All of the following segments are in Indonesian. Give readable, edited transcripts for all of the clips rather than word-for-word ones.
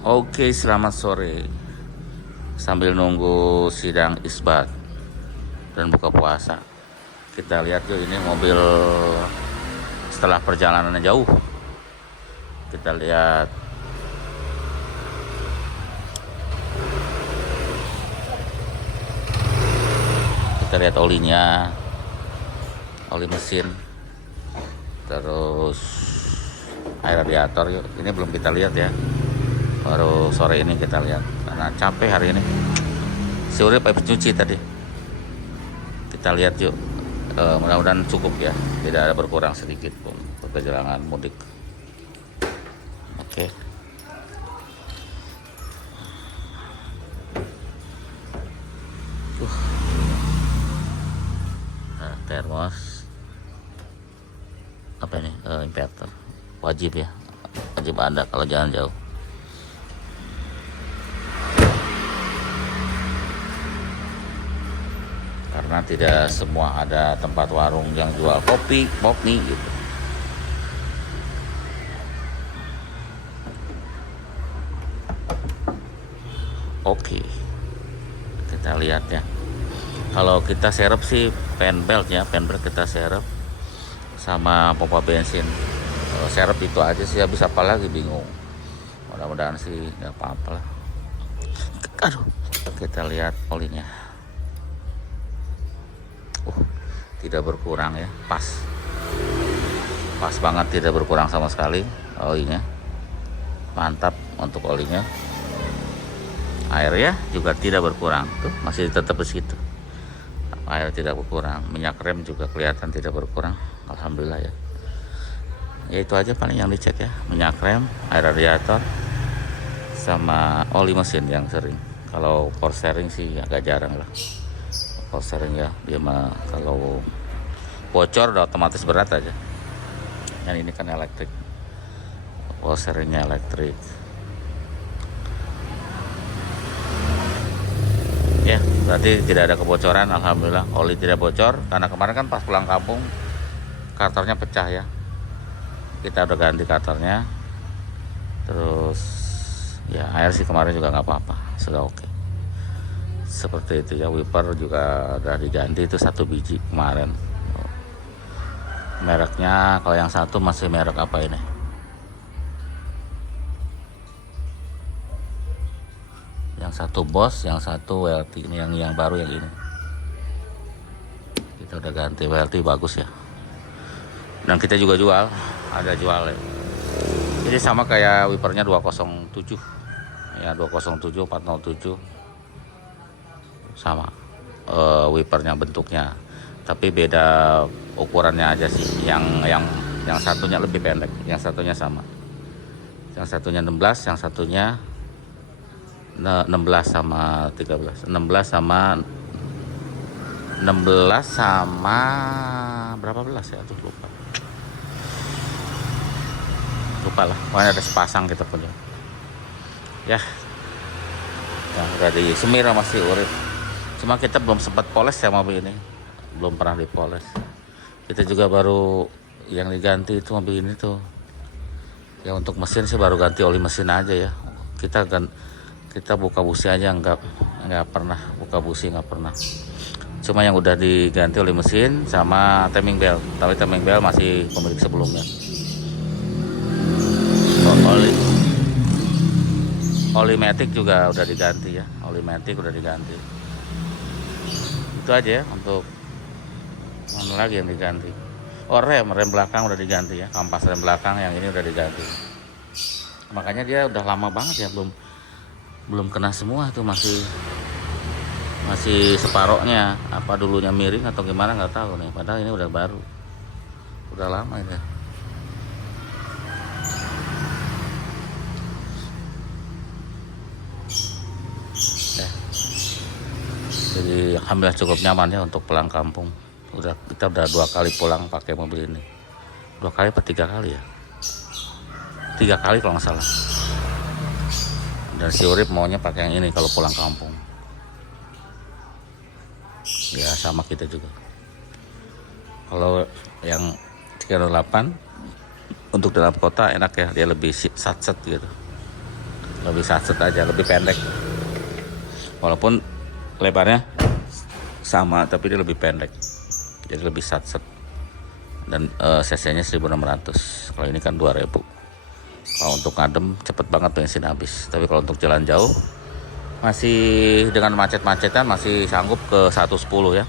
Oke, selamat sore. Sambil nunggu sidang isbat dan buka puasa, kita lihat yuk ini mobil setelah perjalanan jauh. Kita lihat olinya, oli mesin, terus air radiator yuk. Ini belum kita lihat ya. Baru sore ini kita lihat karena capek hari ini. Si Urip habis cuci tadi. Kita lihat yuk. Mudah-mudahan cukup ya, tidak ada berkurang sedikit pun perjalanan mudik. Oke. Nah, termos apa ini? Inverter wajib ya, wajib ada kalau jalan jauh. Karena tidak semua ada tempat warung yang jual kopi gitu. Oke, kita lihat ya. Kalau kita serep sih pen belt kita serep sama pompa bensin. Serep itu aja sih, habis apa lagi bingung. Mudah-mudahan sih nggak apa-apa lah. Aduh, kita lihat olinya. Tidak berkurang ya, pas banget, tidak berkurang sama sekali olinya. Mantap untuk olinya. Airnya juga tidak berkurang, tuh masih tetap di situ. Air tidak berkurang, minyak rem juga kelihatan tidak berkurang. Alhamdulillah ya. Ya itu aja paling yang dicek ya, minyak rem, air radiator, sama oli mesin yang sering. Kalau power steering sih agak jarang lah. Power steering ya, dia mah kalau bocor udah otomatis berat aja. Yang ini kan elektrik, power steeringnya elektrik. Ya, berarti tidak ada kebocoran. Alhamdulillah, oli tidak bocor. Karena kemarin kan pas pulang kampung karternya pecah ya. Kita udah ganti karternya. Terus ya air sih kemarin juga nggak apa-apa, sudah oke. Seperti itu ya. Wiper juga udah diganti, itu 1 biji kemarin. Mereknya kalau yang satu masih merek apa ini? Yang satu Bosch, yang satu WLT. Ini yang baru yang ini. Kita udah ganti WLT, bagus ya. Dan kita juga jual, ada jual ya. Jadi sama kayak wipernya 207. Ya 207 407. Sama wipernya bentuknya. Tapi beda ukurannya aja sih. Yang satunya lebih pendek, yang satunya sama. Yang satunya 16, yang satunya 16 sama 13. 16 sama berapa belas ya? Tuh lupa lah. Pokoknya ada sepasang kita punya. Ya, udah disemir sama si Urip. Cuma kita belum sempat poles ya mobil ini. Belum pernah dipoles. Kita juga baru yang diganti itu mobil ini tuh. Ya untuk mesin sih baru ganti oli mesin aja ya. Kita buka busi aja nggak pernah buka busi, nggak pernah. Cuma yang udah diganti oli mesin sama timing belt. Tapi timing belt masih pemilik sebelumnya. Oli matic juga udah diganti ya. Oli matic udah diganti. Itu aja ya untuk mana lagi yang diganti. Oh, rem belakang udah diganti ya. Kampas rem belakang yang ini udah diganti. Makanya dia udah lama banget ya, belum kena semua tuh, masih separohnya. Apa dulunya miring atau gimana nggak tahu nih. Padahal ini udah baru, udah lama ini. Jadi alhamdulillah cukup nyaman ya untuk pulang kampung. Kita udah 2 kali pulang pakai mobil ini. 2 kali atau 3 kali ya? 3 kali kalau nggak salah. Dan si Urip maunya pakai yang ini kalau pulang kampung. Ya sama kita juga. Kalau yang 308 untuk dalam kota enak ya, dia lebih satset gitu. lebih satset aja, lebih pendek. Walaupun lebarnya sama tapi dia lebih pendek, jadi lebih satset. Dan cc-nya 1600. Kalau ini kan 2000. Kalau untuk ngadem cepet banget bensin habis. Tapi kalau untuk jalan jauh masih dengan macet-macetan masih sanggup ke 110 ya.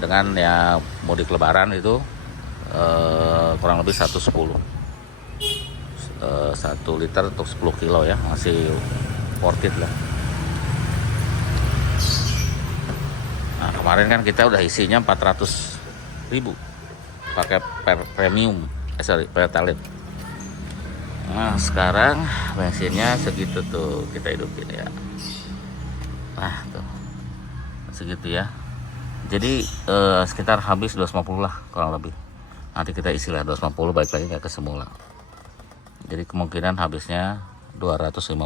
Dengan ya mudik lebaran itu kurang lebih 110. 1 liter untuk 10 kilo ya, masih worth it lah. Nah, kemarin kan kita udah isinya 400.000 pakai premium, pertalite. Nah, sekarang bensinnya segitu tuh, kita hidupin ya. Nah, tuh segitu ya. Jadi sekitar habis 250 lah kurang lebih. Nanti kita isi lah 250, balik lagi kayak ke semula. Jadi kemungkinan habisnya 250.000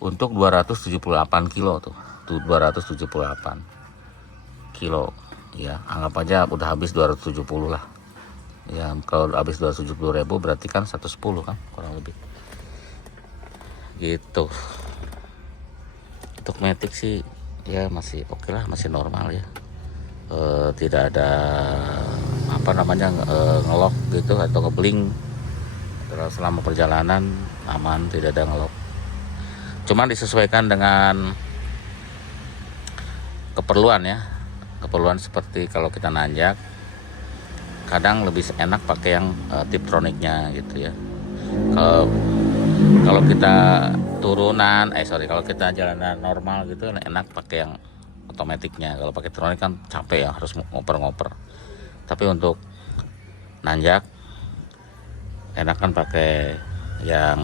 untuk 278 kilo tuh. 278 kilo ya, anggap aja udah habis 270 lah ya. Kalau habis 270.000 berarti kan 110 kan kurang lebih gitu. Untuk Matic sih ya masih oke lah, masih normal ya. Tidak ada apa namanya ngelok gitu atau ngebling. Selama perjalanan aman, tidak ada ngelok. Cuman disesuaikan dengan keperluan ya. Keperluan seperti kalau kita nanjak, kadang lebih enak pakai yang Tiptronicnya gitu ya. Kalau kita turunan, kalau kita jalanan normal gitu enak pakai yang otomatiknya. Kalau pakai Tiptronic kan capek ya, harus ngoper-ngoper. Tapi untuk nanjak enak kan pakai yang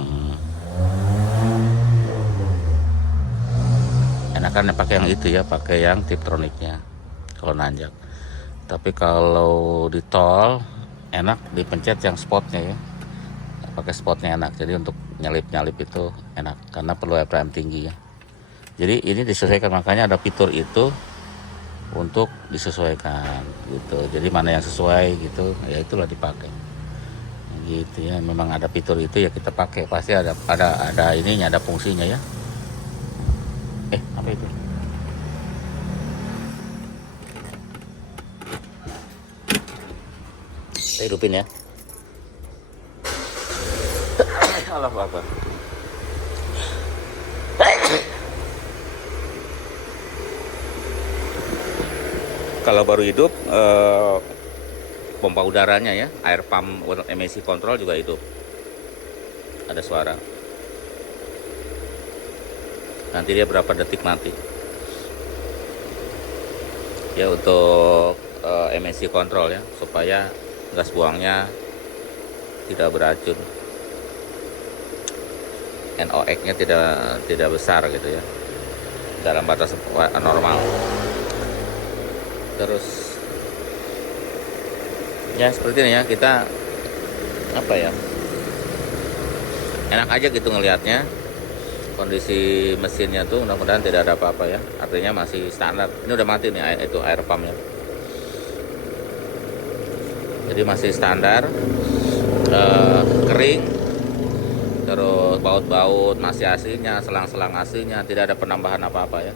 itu ya, pakai yang Tiptronicnya kalau nanjak. Tapi kalau di tol enak dipencet yang spotnya ya, pakai spotnya enak. Jadi untuk nyalip itu enak karena perlu RPM tinggi ya. Jadi ini disesuaikan, makanya ada fitur itu untuk disesuaikan gitu. Jadi mana yang sesuai gitu ya, itulah dipakai gitu ya. Memang ada fitur itu ya, kita pakai. Pasti ada ininya, ada fungsinya ya. Apa itu? Kita hidupin ya. Allahu Akbar. Kalau baru hidup pompa udaranya ya, air pump emission control juga hidup, ada suara. Nanti dia berapa detik mati ya untuk emission control ya, supaya gas buangnya tidak beracun, NOx-nya tidak besar gitu ya, dalam batas normal. Terus ya seperti ini ya, kita apa ya, enak aja gitu ngelihatnya. Kondisi mesinnya tuh mudah-mudahan tidak ada apa-apa ya, artinya masih standar. Ini udah mati nih itu air pumpnya, jadi masih standar, kering, terus baut-baut masih aslinya, selang-selang aslinya, tidak ada penambahan apa-apa ya.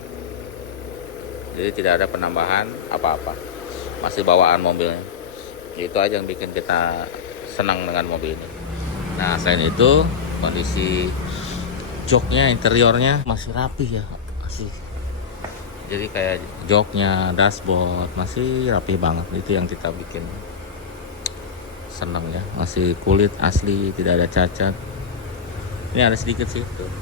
Jadi tidak ada penambahan apa-apa, masih bawaan mobilnya. Itu aja yang bikin kita senang dengan mobil ini. Nah, selain itu kondisi joknya, interiornya masih rapi ya, masih. Jadi kayak joknya, dashboard masih rapi banget. Itu yang kita bikin senang ya, masih kulit asli, tidak ada cacat. Ini ada sedikit sih tuh,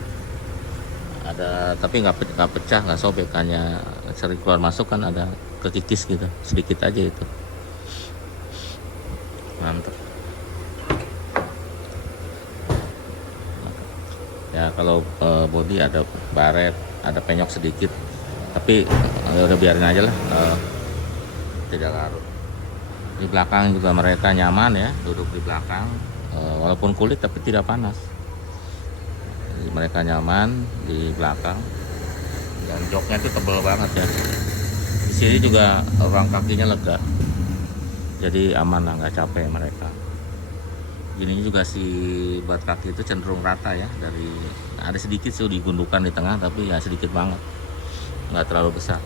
ada, tapi nggak pecah, nggak sobek, hanya sering keluar masuk kan ada kekikis gitu, sedikit aja itu. Mantap ya. Kalau body ada baret, ada penyok sedikit, tapi udah biarin aja lah, tidak ngaruh. Di belakang juga mereka nyaman ya, duduk di belakang, walaupun kulit tapi tidak panas. Jadi mereka nyaman di belakang, dan joknya itu tebal banget ya. Di sini juga ruang kakinya lega, jadi aman lah, nggak capek mereka. Gininya juga si bat kaki itu cenderung rata ya, dari ada sedikit sih digundukan di tengah tapi ya sedikit banget, nggak terlalu besar,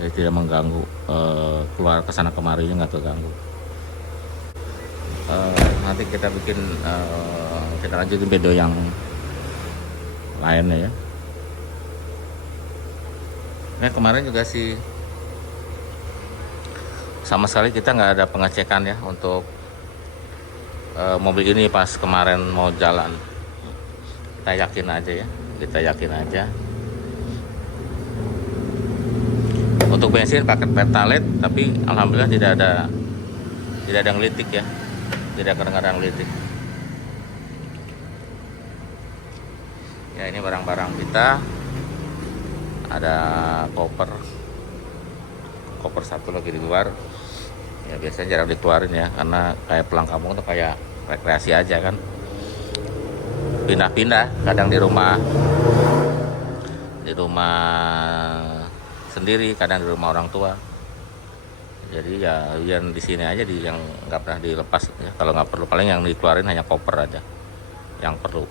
jadi tidak mengganggu keluar kesana kemarinya, nggak terganggu. Nanti kita bikin kita lanjutin video yang lainnya ya. Nah kemarin juga sih sama sekali kita nggak ada pengecekan ya untuk mobil ini pas kemarin mau jalan. Kita yakin aja ya, kita yakin aja. Untuk bensin pakai pertalite, tapi alhamdulillah tidak ada ngelitik ya, tidak kadang-kadang ngelitik. Ya ini barang-barang kita, ada koper satu lagi di luar. Ya biasanya jarang dikeluarin ya, karena kayak pulang kampung tuh kayak rekreasi aja kan, pindah-pindah, kadang di rumah sendiri, kadang di rumah orang tua. Jadi ya yang di sini aja, di yang nggak pernah dilepas ya. Kalau nggak perlu, paling yang dikeluarin hanya koper aja yang perlu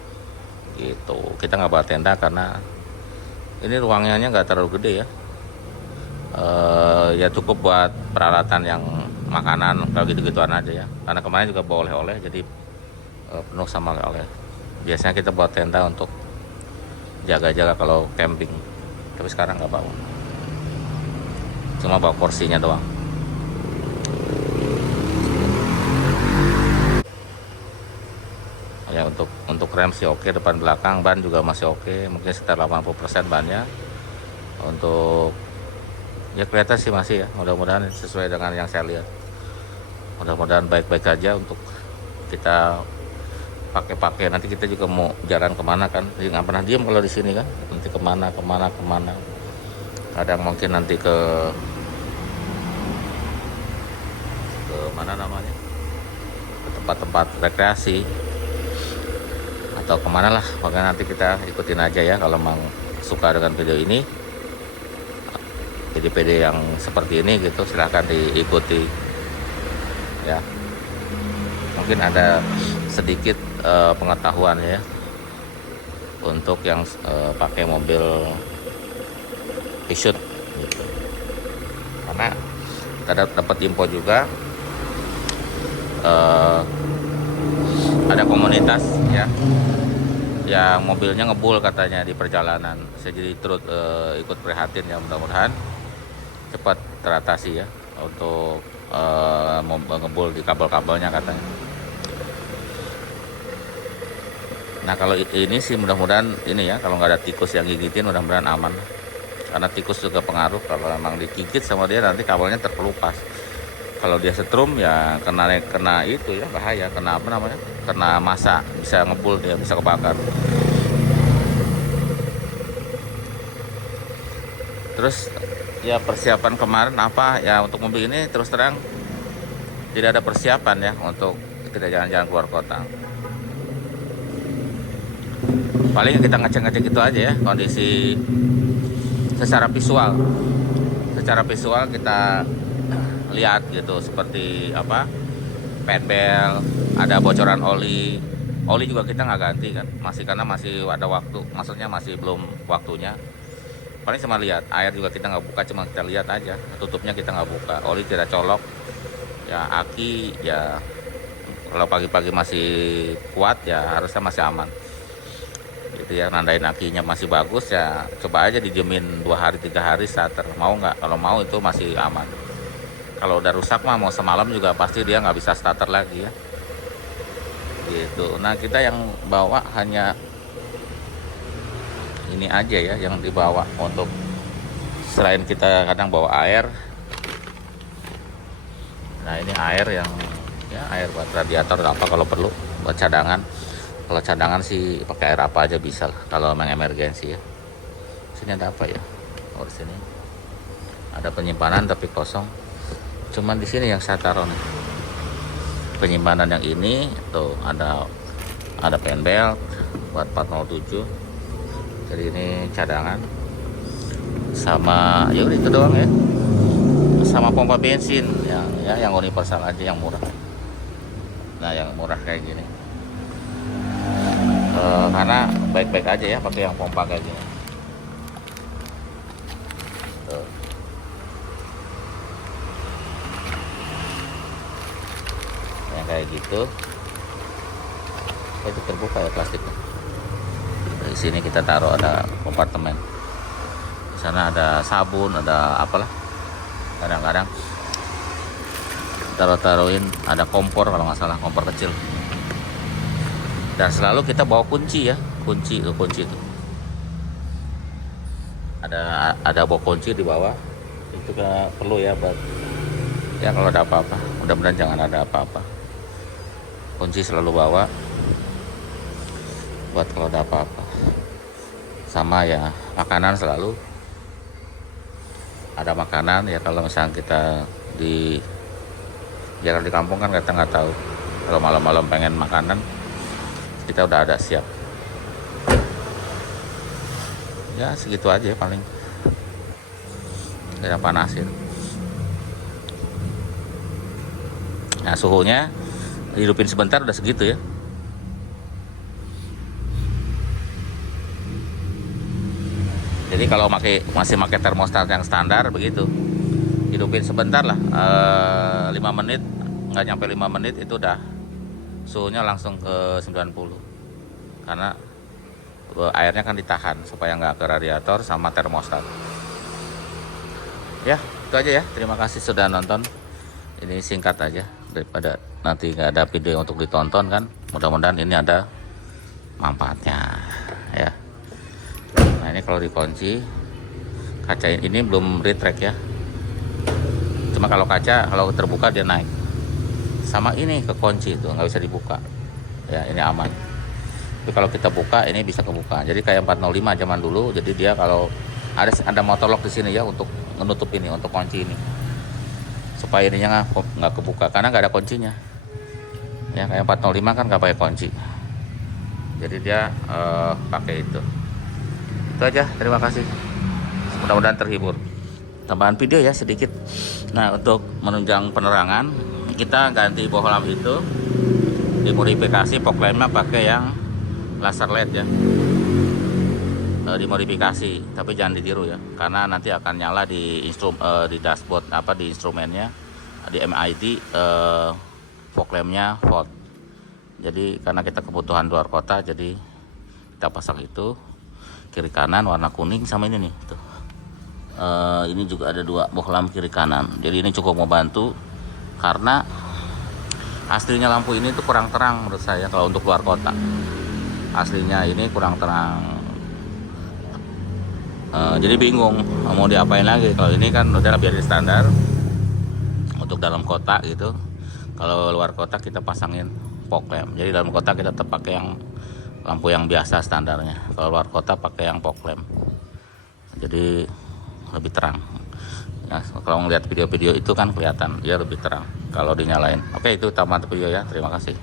gitu. Kita nggak bawa tenda karena ini ruangnya nggak terlalu gede ya. Ya cukup buat peralatan yang makanan kalau gitu-gituan aja ya, karena kemarin juga bawa oleh-oleh, jadi penuh sama oleh-oleh. Biasanya kita bawa tenda untuk jaga-jaga kalau camping, tapi sekarang nggak bawa, cuma bawa porsinya doang. Ya untuk rem sih oke, depan belakang, ban juga masih oke, mungkin sekitar 80% bannya. Untuk ya kelihatan sih masih ya, mudah-mudahan sesuai dengan yang saya lihat, mudah-mudahan baik-baik aja untuk kita pakai. Nanti kita juga mau jalan kemana kan, jadi nggak pernah diem kalau di sini kan, nanti kemana. Kadang mungkin nanti ke mana namanya, ke tempat-tempat rekreasi atau kemana lah, makanya nanti kita ikutin aja ya. Kalau memang suka dengan video ini, video yang seperti ini gitu, silahkan diikuti ya. Mungkin ada sedikit pengetahuan ya untuk yang pakai mobil Isut gitu. Karena kita dapat info juga ada komunitas ya yang mobilnya ngebul katanya di perjalanan. Saya jadi turut ikut prihatin ya, mudah-mudahan cepat teratasi ya untuk ngebul di kabel-kabelnya katanya. Nah kalau ini sih mudah-mudahan ini ya, kalau nggak ada tikus yang gigitin mudah-mudahan aman, karena tikus juga pengaruh. Kalau emang digigit sama dia nanti kabelnya terkelupas. Kalau dia setrum ya kena itu ya, bahaya, kena apa namanya, kena massa, bisa ngebul, dia bisa kebakar. Terus ya persiapan kemarin apa ya untuk mobil ini, terus terang tidak ada persiapan ya untuk kita jalan-jalan keluar kota. Paling kita ngecek itu aja ya, kondisi secara visual kita lihat gitu, seperti apa, penbel, ada bocoran oli juga kita nggak ganti kan, masih, karena masih ada waktu, maksudnya masih belum waktunya. Paling cuma lihat, air juga kita nggak buka, cuma kita lihat aja, tutupnya kita nggak buka, oli tidak colok ya, aki ya kalau pagi-pagi masih kuat ya harusnya masih aman gitu ya. Nandain akinya masih bagus ya, coba aja didiemin 2 hari 3 hari starter, mau nggak? Kalau mau itu masih aman. Kalau udah rusak mah mau semalam juga pasti dia nggak bisa starter lagi ya gitu. Nah kita yang bawa hanya ini aja ya yang dibawa, untuk selain kita kadang bawa air. Nah ini air yang ya, air buat radiator apa kalau perlu, buat cadangan. Kalau cadangan sih pakai air apa aja bisa lah, kalau memang emergensi ya. Sini ada apa ya? Oh di sini ada penyimpanan tapi kosong. Cuman di sini yang saya taruh nih, penyimpanan yang ini tuh ada penbelt buat 407. Jadi ini cadangan, sama ya udah itu doang ya, sama pompa bensin yang universal aja yang murah. Nah yang murah kayak gini. Karena baik-baik aja ya pakai yang pompa kayak gini. Tuh. Yang kayak gitu. Itu terbuka ya plastiknya. Di sini kita taruh ada kompartemen. Di sana ada sabun, ada apalah. Kadang-kadang taruhin ada kompor kalau nggak salah, kompor kecil. Dan selalu kita bawa kunci ya, kunci itu. Ada bawa kunci di bawah. Itu kan perlu ya buat ya kalau ada apa-apa. Mudah-mudahan jangan ada apa-apa. Kunci selalu bawa buat kalau ada apa-apa. Sama ya makanan selalu ada makanan ya, kalau misalnya kita di jalan di kampung kan kita nggak tahu, kalau malam-malam pengen makanan kita udah ada siap. Ya segitu aja paling, kita panasin. Nah suhunya hidupin sebentar udah segitu ya. Jadi kalau masih pakai termostat yang standar begitu, hidupin sebentar lah, 5 menit, nggak nyampe 5 menit itu udah suhunya langsung ke 90. Karena airnya kan ditahan supaya nggak ke radiator sama termostat. Ya itu aja ya, terima kasih sudah nonton. Ini singkat aja daripada nanti nggak ada video untuk ditonton kan. Mudah-mudahan ini ada manfaatnya ya. Nah ini kalau dikunci, kaca ini belum retract ya. Cuma kalau kaca kalau terbuka dia naik. Sama ini kekunci itu nggak bisa dibuka. Ya ini aman. Tapi kalau kita buka ini bisa kebuka. Jadi kayak 405 zaman dulu. Jadi dia kalau ada motor lock di sini ya untuk menutup ini, untuk kunci ini. Supaya ininya nggak kebuka karena nggak ada kuncinya. Ya kayak 405 kan nggak pakai kunci. Jadi dia pakai itu. Itu aja, terima kasih. Mudah-mudahan terhibur. Tambahan video ya sedikit. Nah untuk menunjang penerangan, kita ganti bohlam itu, dimodifikasi fog lampnya pakai yang laser LED ya. Dimodifikasi, tapi jangan ditiru ya, karena nanti akan nyala di di dashboard di instrumennya, di MID fog lampnya volt. Jadi karena kita kebutuhan luar kota, jadi kita pasang itu. Kiri kanan warna kuning sama ini nih tuh. Ini juga ada 2 bohlam kiri kanan, jadi ini cukup membantu karena aslinya lampu ini tuh kurang terang menurut saya kalau untuk luar kota. Aslinya ini kurang terang, jadi bingung mau diapain lagi. Kalau ini kan udah biar standar untuk dalam kota gitu. Kalau luar kota kita pasangin fog lamp. Jadi dalam kota kita tetap pakai yang lampu yang biasa standarnya. Kalau luar kota pakai yang fog lamp. Jadi lebih terang. Nah, kalau ngeliat video-video itu kan kelihatan dia lebih terang kalau dinyalain. Oke, itu tamat video ya. Terima kasih.